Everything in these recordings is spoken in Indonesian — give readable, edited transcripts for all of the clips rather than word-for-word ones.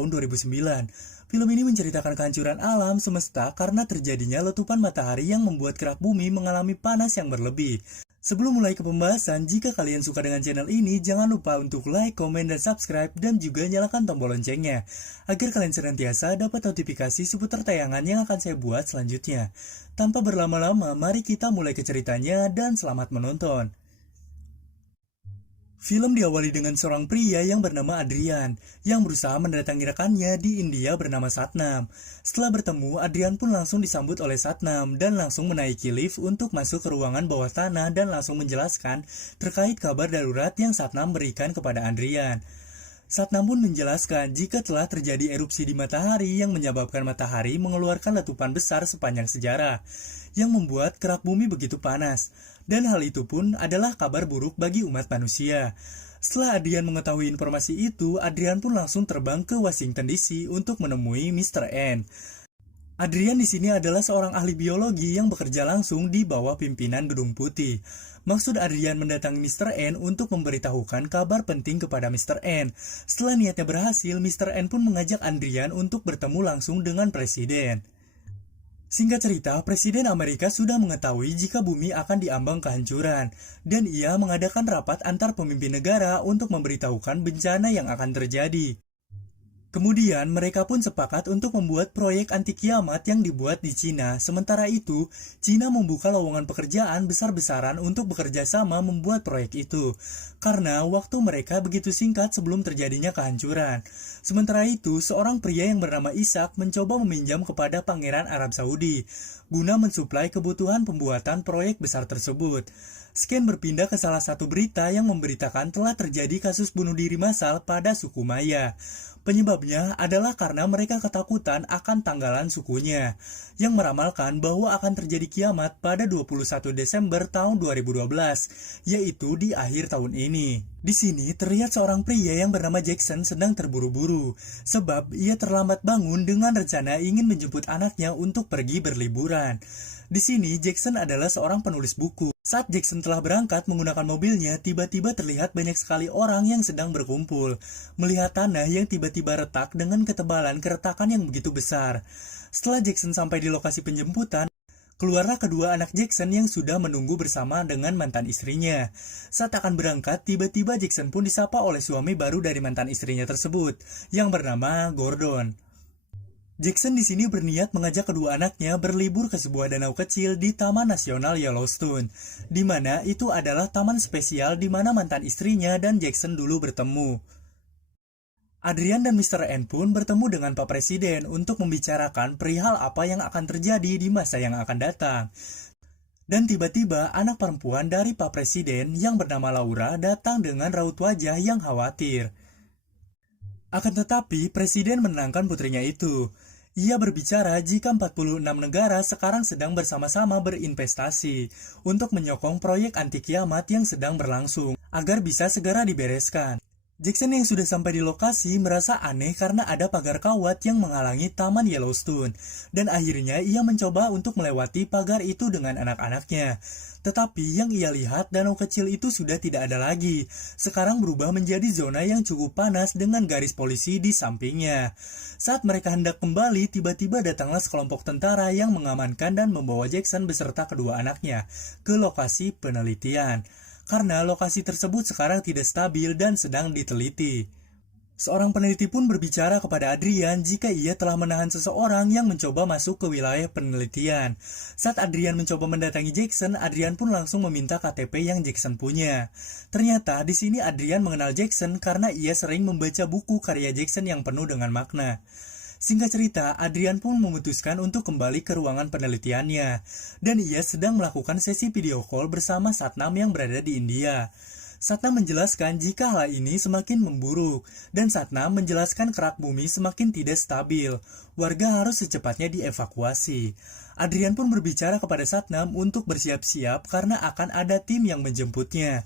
tahun 2009. Film ini menceritakan kehancuran alam semesta karena terjadinya letupan matahari yang membuat kerak bumi mengalami panas yang berlebih. Sebelum mulai ke pembahasan, jika kalian suka dengan channel ini, jangan lupa untuk like, komen, dan subscribe, dan juga nyalakan tombol loncengnya, agar kalian senantiasa dapat notifikasi seputar tayangan yang akan saya buat selanjutnya. Tanpa berlama-lama, mari kita mulai ke ceritanya, dan selamat menonton. Film diawali dengan seorang pria yang bernama Adrian, yang berusaha mendatangi rekannya di India bernama Satnam. Setelah bertemu, Adrian pun langsung disambut oleh Satnam dan langsung menaiki lift untuk masuk ke ruangan bawah tanah dan langsung menjelaskan terkait kabar darurat yang Satnam berikan kepada Adrian. Satnam pun menjelaskan jika telah terjadi erupsi di matahari yang menyebabkan matahari mengeluarkan letupan besar sepanjang sejarah, yang membuat kerak bumi begitu panas. Dan hal itu pun adalah kabar buruk bagi umat manusia. Setelah Adrian mengetahui informasi itu, Adrian pun langsung terbang ke Washington DC untuk menemui Mr. N. Adrian di sini adalah seorang ahli biologi yang bekerja langsung di bawah pimpinan Gedung Putih. Maksud Adrian mendatangi Mr. N untuk memberitahukan kabar penting kepada Mr. N. Setelah niatnya berhasil, Mr. N pun mengajak Adrian untuk bertemu langsung dengan Presiden. Singkat cerita, Presiden Amerika sudah mengetahui jika bumi akan diambang kehancuran, dan ia mengadakan rapat antar pemimpin negara untuk memberitahukan bencana yang akan terjadi. Kemudian, mereka pun sepakat untuk membuat proyek anti kiamat yang dibuat di Cina. Sementara itu, Cina membuka lowongan pekerjaan besar-besaran untuk bekerja sama membuat proyek itu, karena waktu mereka begitu singkat sebelum terjadinya kehancuran. Sementara itu, seorang pria yang bernama Ishak mencoba meminjam kepada Pangeran Arab Saudi, guna mensuplai kebutuhan pembuatan proyek besar tersebut. Scan berpindah ke salah satu berita yang memberitakan telah terjadi kasus bunuh diri massal pada suku Maya. Penyebabnya adalah karena mereka ketakutan akan tanggalan sukunya, yang meramalkan bahwa akan terjadi kiamat pada 21 Desember tahun 2012, yaitu di akhir tahun ini. Di sini terlihat seorang pria yang bernama Jackson sedang terburu-buru, sebab ia terlambat bangun dengan rencana ingin menjemput anaknya untuk pergi berliburan. Di sini, Jackson adalah seorang penulis buku. Saat Jackson telah berangkat menggunakan mobilnya, tiba-tiba terlihat banyak sekali orang yang sedang berkumpul, melihat tanah yang tiba-tiba retak dengan ketebalan keretakan yang begitu besar. Setelah Jackson sampai di lokasi penjemputan, keluarlah kedua anak Jackson yang sudah menunggu bersama dengan mantan istrinya. Saat akan berangkat, tiba-tiba Jackson pun disapa oleh suami baru dari mantan istrinya tersebut, yang bernama Gordon. Jackson di sini berniat mengajak kedua anaknya berlibur ke sebuah danau kecil di Taman Nasional Yellowstone, di mana itu adalah taman spesial di mana mantan istrinya dan Jackson dulu bertemu. Adrian dan Mr. N pun bertemu dengan Pak Presiden untuk membicarakan perihal apa yang akan terjadi di masa yang akan datang. Dan tiba-tiba anak perempuan dari Pak Presiden yang bernama Laura datang dengan raut wajah yang khawatir. Akan tetapi, Presiden menenangkan putrinya itu. Ia berbicara jika 46 negara sekarang sedang bersama-sama berinvestasi untuk menyokong proyek anti kiamat yang sedang berlangsung, agar bisa segera dibereskan. Jackson yang sudah sampai di lokasi merasa aneh karena ada pagar kawat yang menghalangi Taman Yellowstone, dan akhirnya ia mencoba untuk melewati pagar itu dengan anak-anaknya. Tetapi yang ia lihat, danau kecil itu sudah tidak ada lagi. Sekarang berubah menjadi zona yang cukup panas dengan garis polisi di sampingnya. Saat mereka hendak kembali, tiba-tiba datanglah sekelompok tentara yang mengamankan dan membawa Jackson beserta kedua anaknya ke lokasi penelitian, karena lokasi tersebut sekarang tidak stabil dan sedang diteliti. Seorang peneliti pun berbicara kepada Adrian jika ia telah menahan seseorang yang mencoba masuk ke wilayah penelitian. Saat Adrian mencoba mendatangi Jackson, Adrian pun langsung meminta KTP yang Jackson punya. Ternyata di sini Adrian mengenal Jackson karena ia sering membaca buku karya Jackson yang penuh dengan makna. Singkat cerita, Adrian pun memutuskan untuk kembali ke ruangan penelitiannya, dan ia sedang melakukan sesi video call bersama Satnam yang berada di India. Satnam menjelaskan jika hal ini semakin memburuk, dan Satnam menjelaskan kerak bumi semakin tidak stabil. Warga harus secepatnya dievakuasi. Adrian pun berbicara kepada Satnam untuk bersiap-siap karena akan ada tim yang menjemputnya.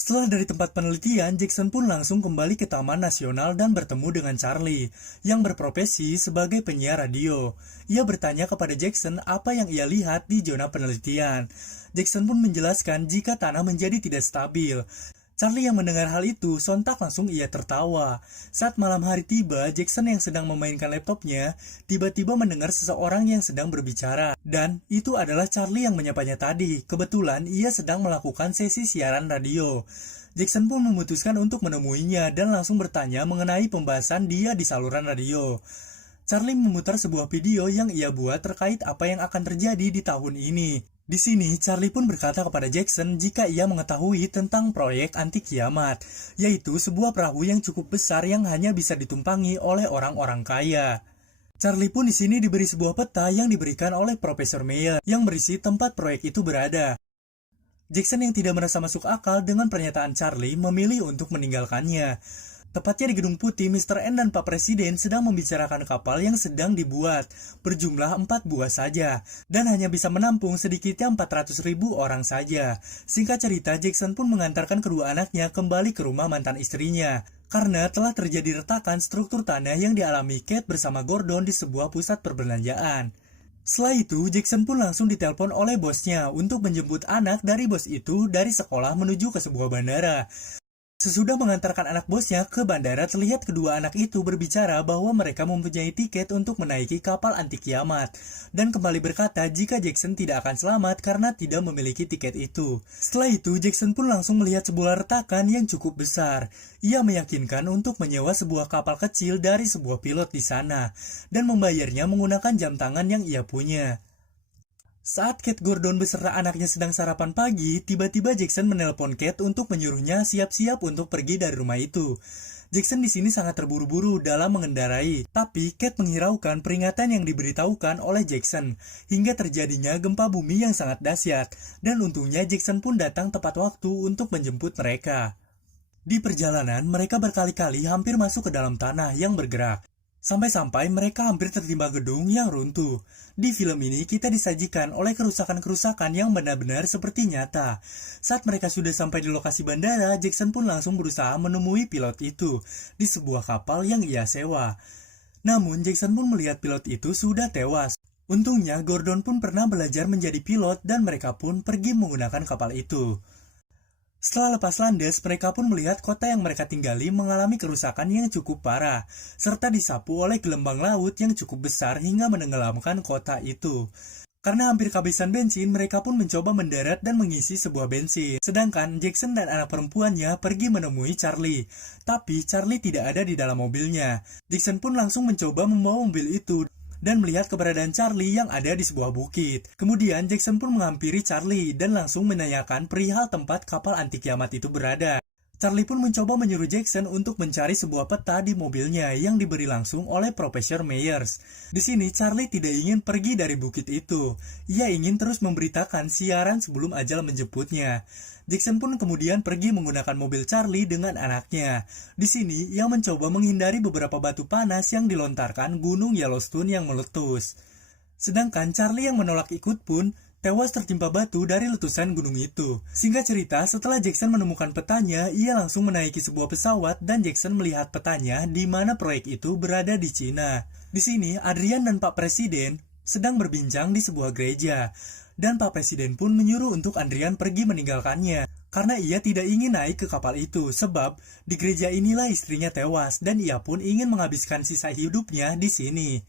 Setelah dari tempat penelitian, Jackson pun langsung kembali ke Taman Nasional dan bertemu dengan Charlie, yang berprofesi sebagai penyiar radio. Ia bertanya kepada Jackson apa yang ia lihat di zona penelitian. Jackson pun menjelaskan jika tanah menjadi tidak stabil. Charlie yang mendengar hal itu sontak langsung ia tertawa. Saat malam hari tiba, Jackson yang sedang memainkan laptopnya tiba-tiba mendengar seseorang yang sedang berbicara. Dan itu adalah Charlie yang menyapanya tadi. Kebetulan ia sedang melakukan sesi siaran radio. Jackson pun memutuskan untuk menemuinya dan langsung bertanya mengenai pembahasan dia di saluran radio. Charlie memutar sebuah video yang ia buat terkait apa yang akan terjadi di tahun ini. Di sini, Charlie pun berkata kepada Jackson jika ia mengetahui tentang proyek anti kiamat, yaitu sebuah perahu yang cukup besar yang hanya bisa ditumpangi oleh orang-orang kaya. Charlie pun di sini diberi sebuah peta yang diberikan oleh Profesor Mayer yang berisi tempat proyek itu berada. Jackson yang tidak merasa masuk akal dengan pernyataan Charlie memilih untuk meninggalkannya. Tepatnya di Gedung Putih, Mr. N dan Pak Presiden sedang membicarakan kapal yang sedang dibuat, berjumlah 4 buah saja, dan hanya bisa menampung sedikitnya 400.000 orang saja. Singkat cerita, Jackson pun mengantarkan kedua anaknya kembali ke rumah mantan istrinya, karena telah terjadi retakan struktur tanah yang dialami Kate bersama Gordon di sebuah pusat perbelanjaan. Setelah itu, Jackson pun langsung ditelepon oleh bosnya untuk menjemput anak dari bos itu dari sekolah menuju ke sebuah bandara. Sesudah mengantarkan anak bosnya ke bandara, terlihat kedua anak itu berbicara bahwa mereka mempunyai tiket untuk menaiki kapal anti kiamat, dan kembali berkata jika Jackson tidak akan selamat karena tidak memiliki tiket itu. Setelah itu, Jackson pun langsung melihat sebuah retakan yang cukup besar. Ia meyakinkan untuk menyewa sebuah kapal kecil dari sebuah pilot di sana, dan membayarnya menggunakan jam tangan yang ia punya. Saat Kate Gordon beserta anaknya sedang sarapan pagi, tiba-tiba Jackson menelpon Kate untuk menyuruhnya siap-siap untuk pergi dari rumah itu. Jackson di sini sangat terburu-buru dalam mengendarai, tapi Kate menghiraukan peringatan yang diberitahukan oleh Jackson, hingga terjadinya gempa bumi yang sangat dahsyat, dan untungnya Jackson pun datang tepat waktu untuk menjemput mereka. Di perjalanan, mereka berkali-kali hampir masuk ke dalam tanah yang bergerak. Sampai-sampai mereka hampir tertimpa gedung yang runtuh. Di film ini kita disajikan oleh kerusakan-kerusakan yang benar-benar seperti nyata. Saat mereka sudah sampai di lokasi bandara, Jackson pun langsung berusaha menemui pilot itu di sebuah kapal yang ia sewa. Namun Jackson pun melihat pilot itu sudah tewas. Untungnya Gordon pun pernah belajar menjadi pilot dan mereka pun pergi menggunakan kapal itu. Setelah lepas landas, mereka pun melihat kota yang mereka tinggali mengalami kerusakan yang cukup parah, serta disapu oleh gelombang laut yang cukup besar hingga menenggelamkan kota itu. Karena hampir kehabisan bensin, mereka pun mencoba mendarat dan mengisi sebuah bensin. Sedangkan Jackson dan anak perempuannya pergi menemui Charlie. Tapi Charlie tidak ada di dalam mobilnya. Jackson pun langsung mencoba membawa mobil itu dan melihat keberadaan Charlie yang ada di sebuah bukit. Kemudian Jackson pun menghampiri Charlie dan langsung menanyakan perihal tempat kapal anti kiamat itu berada. Charlie pun mencoba menyuruh Jackson untuk mencari sebuah peta di mobilnya yang diberi langsung oleh Profesor Myers. Di sini Charlie tidak ingin pergi dari bukit itu. Ia ingin terus memberitakan siaran sebelum ajal menjemputnya. Jackson pun kemudian pergi menggunakan mobil Charlie dengan anaknya. Di sini, ia mencoba menghindari beberapa batu panas yang dilontarkan gunung Yellowstone yang meletus. Sedangkan Charlie yang menolak ikut pun tewas tertimpa batu dari letusan gunung itu. Singkat cerita, setelah Jackson menemukan petanya, ia langsung menaiki sebuah pesawat dan Jackson melihat petanya di mana proyek itu berada di Cina. Di sini, Adrian dan Pak Presiden sedang berbincang di sebuah gereja. Dan Pak Presiden pun menyuruh untuk Adrian pergi meninggalkannya, karena ia tidak ingin naik ke kapal itu, sebab di gereja inilah istrinya tewas, dan ia pun ingin menghabiskan sisa hidupnya di sini.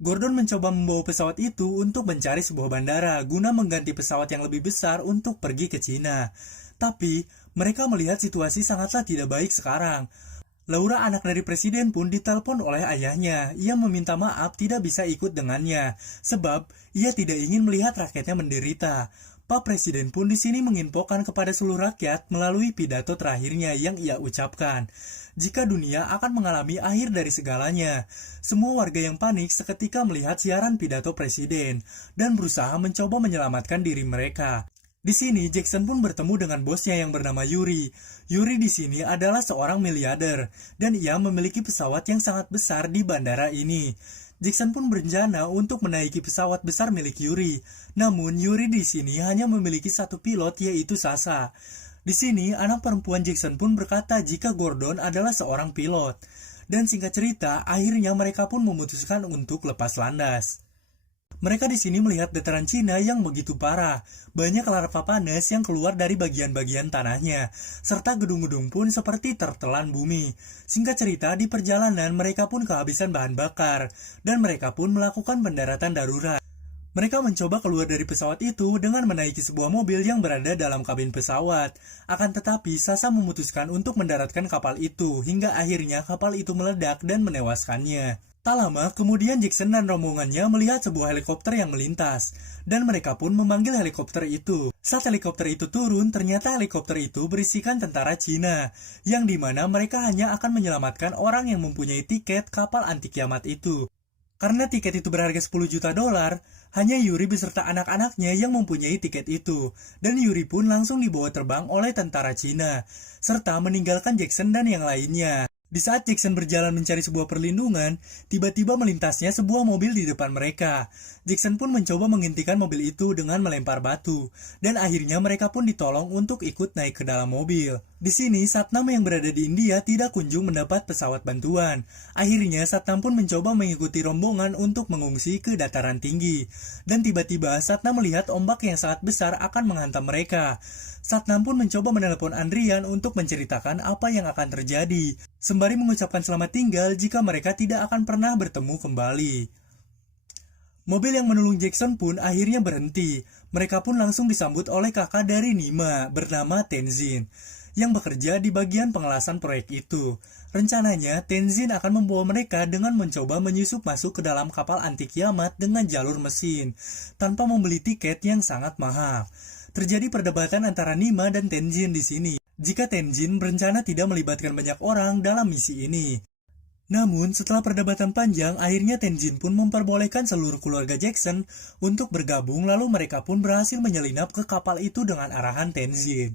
Gordon mencoba membawa pesawat itu untuk mencari sebuah bandara, guna mengganti pesawat yang lebih besar untuk pergi ke Cina. Tapi, mereka melihat situasi sangatlah tidak baik sekarang. Laura, anak dari presiden pun ditelepon oleh ayahnya. Ia meminta maaf tidak bisa ikut dengannya, sebab ia tidak ingin melihat rakyatnya menderita. Pak Presiden pun di sini menginfokan kepada seluruh rakyat melalui pidato terakhirnya yang ia ucapkan. Jika dunia akan mengalami akhir dari segalanya, semua warga yang panik seketika melihat siaran pidato presiden dan berusaha mencoba menyelamatkan diri mereka. Di sini Jackson pun bertemu dengan bosnya yang bernama Yuri. Yuri di sini adalah seorang miliarder dan ia memiliki pesawat yang sangat besar di bandara ini. Jackson pun berencana untuk menaiki pesawat besar milik Yuri. Namun Yuri di sini hanya memiliki satu pilot, yaitu Sasha. Di sini anak perempuan Jackson pun berkata jika Gordon adalah seorang pilot. Dan singkat cerita, akhirnya mereka pun memutuskan untuk lepas landas. Mereka di sini melihat dataran Cina yang begitu parah. Banyak larva panas yang keluar dari bagian-bagian tanahnya, serta gedung-gedung pun seperti tertelan bumi. Singkat cerita, di perjalanan mereka pun kehabisan bahan bakar, dan mereka pun melakukan pendaratan darurat. Mereka mencoba keluar dari pesawat itu dengan menaiki sebuah mobil yang berada dalam kabin pesawat. Akan tetapi, Sasa memutuskan untuk mendaratkan kapal itu, hingga akhirnya kapal itu meledak dan menewaskannya. Tak lama, kemudian Jackson dan rombongannya melihat sebuah helikopter yang melintas, dan mereka pun memanggil helikopter itu. Saat helikopter itu turun, ternyata helikopter itu berisikan tentara Cina, yang dimana mereka hanya akan menyelamatkan orang yang mempunyai tiket kapal anti kiamat itu. Karena tiket itu berharga 10 juta dolar, hanya Yuri beserta anak-anaknya yang mempunyai tiket itu, dan Yuri pun langsung dibawa terbang oleh tentara Cina, serta meninggalkan Jackson dan yang lainnya. Di saat Jackson berjalan mencari sebuah perlindungan, tiba-tiba melintasnya sebuah mobil di depan mereka. Jackson pun mencoba menghentikan mobil itu dengan melempar batu, dan akhirnya mereka pun ditolong untuk ikut naik ke dalam mobil. Di sini, Satnam yang berada di India tidak kunjung mendapat pesawat bantuan. Akhirnya, Satnam pun mencoba mengikuti rombongan untuk mengungsi ke dataran tinggi. Dan tiba-tiba, Satnam melihat ombak yang sangat besar akan menghantam mereka. Satnam pun mencoba menelepon Andrian untuk menceritakan apa yang akan terjadi, sembari mengucapkan selamat tinggal jika mereka tidak akan pernah bertemu kembali. Mobil yang menolong Jackson pun akhirnya berhenti. Mereka pun langsung disambut oleh kakak dari Nima bernama Tenzin, yang bekerja di bagian pengelasan proyek itu. Rencananya, Tenzin akan membawa mereka dengan mencoba menyusup masuk ke dalam kapal anti kiamat dengan jalur mesin, tanpa membeli tiket yang sangat mahal. Terjadi perdebatan antara Nima dan Tenzin di sini, jika Tenzin berencana tidak melibatkan banyak orang dalam misi ini. Namun, setelah perdebatan panjang, akhirnya Tenzin pun memperbolehkan seluruh keluarga Jackson untuk bergabung, lalu mereka pun berhasil menyelinap ke kapal itu dengan arahan Tenzin.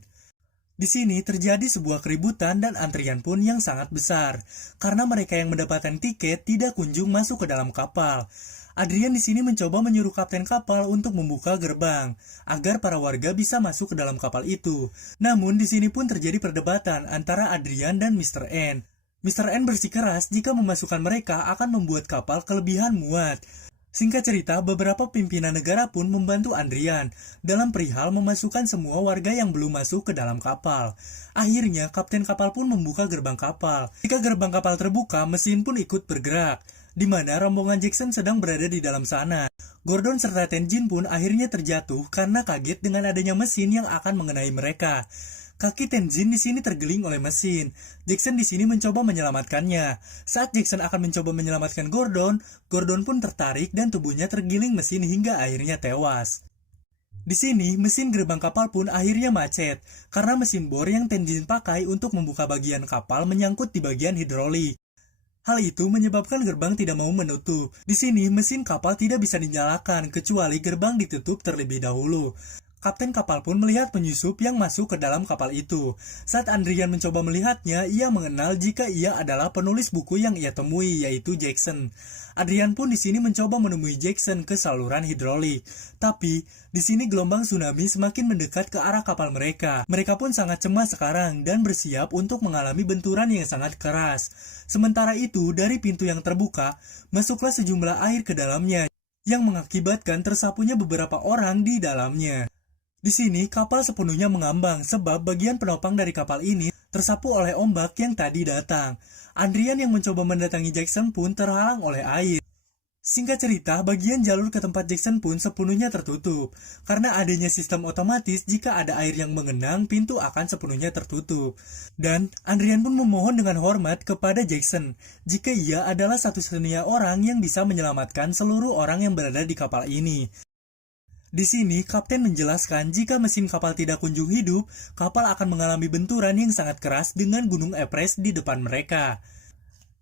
Di sini terjadi sebuah keributan dan antrian pun yang sangat besar, karena mereka yang mendapatkan tiket tidak kunjung masuk ke dalam kapal. Adrian di sini mencoba menyuruh kapten kapal untuk membuka gerbang agar para warga bisa masuk ke dalam kapal itu. Namun di sini pun terjadi perdebatan antara Adrian dan Mr. N. Mr. N bersikeras jika memasukkan mereka akan membuat kapal kelebihan muat. Singkat cerita, beberapa pimpinan negara pun membantu Adrian dalam perihal memasukkan semua warga yang belum masuk ke dalam kapal. Akhirnya, kapten kapal pun membuka gerbang kapal. Jika gerbang kapal terbuka, mesin pun ikut bergerak, di mana rombongan Jackson sedang berada di dalam sana. Gordon serta Tenzin pun akhirnya terjatuh karena kaget dengan adanya mesin yang akan mengenai mereka. Kaki Tenzin di sini tergeling oleh mesin. Jackson di sini mencoba menyelamatkannya. Saat Jackson akan mencoba menyelamatkan Gordon, Gordon pun tertarik dan tubuhnya tergiling mesin hingga akhirnya tewas. Di sini, mesin gerbang kapal pun akhirnya macet karena mesin bor yang Tenzin pakai untuk membuka bagian kapal menyangkut di bagian hidrolik. Hal itu menyebabkan gerbang tidak mau menutup. Di sini, mesin kapal tidak bisa dinyalakan kecuali gerbang ditutup terlebih dahulu. Kapten kapal pun melihat penyusup yang masuk ke dalam kapal itu. Saat Adrian mencoba melihatnya, ia mengenal jika ia adalah penulis buku yang ia temui, yaitu Jackson. Adrian pun di sini mencoba menemui Jackson ke saluran hidrolik. Tapi, di sini gelombang tsunami semakin mendekat ke arah kapal mereka. Mereka pun sangat cemas sekarang dan bersiap untuk mengalami benturan yang sangat keras. Sementara itu, dari pintu yang terbuka, masuklah sejumlah air ke dalamnya, yang mengakibatkan tersapunya beberapa orang di dalamnya. Di sini, kapal sepenuhnya mengambang sebab bagian penopang dari kapal ini tersapu oleh ombak yang tadi datang. Adrian yang mencoba mendatangi Jackson pun terhalang oleh air. Singkat cerita, bagian jalur ke tempat Jackson pun sepenuhnya tertutup. Karena adanya sistem otomatis, jika ada air yang mengenang, pintu akan sepenuhnya tertutup. Dan, Adrian pun memohon dengan hormat kepada Jackson, jika ia adalah satu-satunya orang yang bisa menyelamatkan seluruh orang yang berada di kapal ini. Di sini, kapten menjelaskan jika mesin kapal tidak kunjung hidup, kapal akan mengalami benturan yang sangat keras dengan gunung Everest di depan mereka.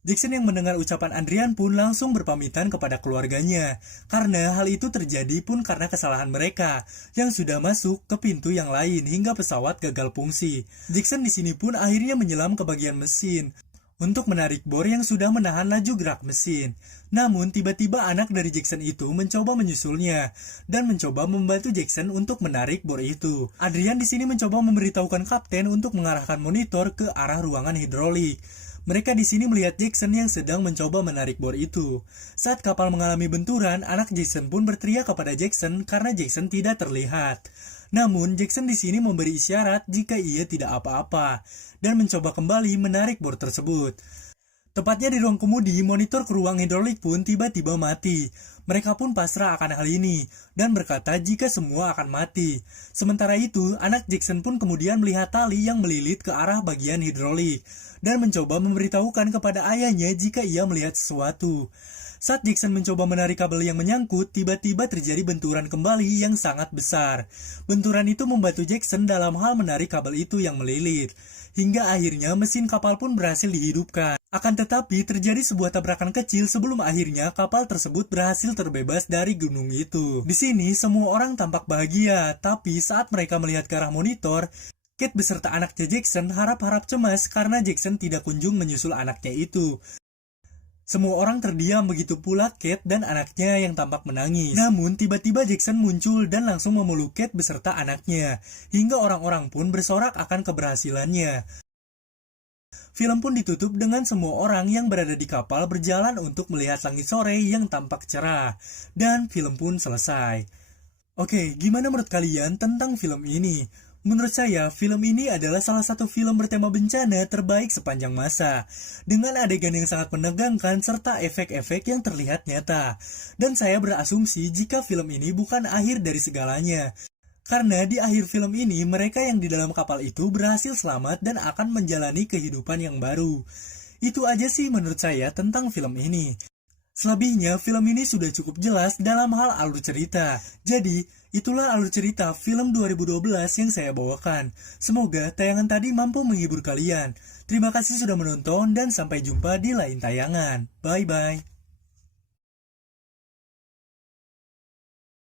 Jackson yang mendengar ucapan Adrian pun langsung berpamitan kepada keluarganya, karena hal itu terjadi pun karena kesalahan mereka yang sudah masuk ke pintu yang lain hingga pesawat gagal fungsi. Jackson di sini pun akhirnya menyelam ke bagian mesin untuk menarik bor yang sudah menahan laju gerak mesin. Namun tiba-tiba anak dari Jackson itu mencoba menyusulnya dan mencoba membantu Jackson untuk menarik bor itu. Adrian di sini mencoba memberitahukan kapten untuk mengarahkan monitor ke arah ruangan hidrolik. Mereka di sini melihat Jackson yang sedang mencoba menarik bor itu. Saat kapal mengalami benturan, anak Jackson pun berteriak kepada Jackson karena Jackson tidak terlihat. Namun, Jackson di sini memberi isyarat jika ia tidak apa-apa dan mencoba kembali menarik bor tersebut. Tepatnya di ruang kemudi, monitor ke ruang hidrolik pun tiba-tiba mati. Mereka pun pasrah akan hal ini dan berkata jika semua akan mati. Sementara itu, anak Jackson pun kemudian melihat tali yang melilit ke arah bagian hidrolik dan mencoba memberitahukan kepada ayahnya jika ia melihat sesuatu. Saat Jackson mencoba menarik kabel yang menyangkut, tiba-tiba terjadi benturan kembali yang sangat besar. Benturan itu membantu Jackson dalam hal menarik kabel itu yang melilit. Hingga akhirnya mesin kapal pun berhasil dihidupkan. Akan tetapi terjadi sebuah tabrakan kecil sebelum akhirnya kapal tersebut berhasil terbebas dari gunung itu. Di sini semua orang tampak bahagia, tapi saat mereka melihat ke arah monitor, Kate beserta anaknya Jackson harap-harap cemas karena Jackson tidak kunjung menyusul anaknya itu. Semua orang terdiam, begitu pula Kate dan anaknya yang tampak menangis. Namun tiba-tiba Jackson muncul dan langsung memeluk Kate beserta anaknya, hingga orang-orang pun bersorak akan keberhasilannya. Film pun ditutup dengan semua orang yang berada di kapal berjalan untuk melihat langit sore yang tampak cerah, dan film pun selesai. Oke, gimana menurut kalian tentang film ini? Menurut saya, film ini adalah salah satu film bertema bencana terbaik sepanjang masa, dengan adegan yang sangat menegangkan serta efek-efek yang terlihat nyata. Dan saya berasumsi jika film ini bukan akhir dari segalanya. Karena di akhir film ini, mereka yang di dalam kapal itu berhasil selamat dan akan menjalani kehidupan yang baru. Itu aja sih menurut saya tentang film ini. Selebihnya, film ini sudah cukup jelas dalam hal alur cerita. Jadi, itulah alur cerita film 2012 yang saya bawakan. Semoga tayangan tadi mampu menghibur kalian. Terima kasih sudah menonton dan sampai jumpa di lain tayangan. Bye-bye.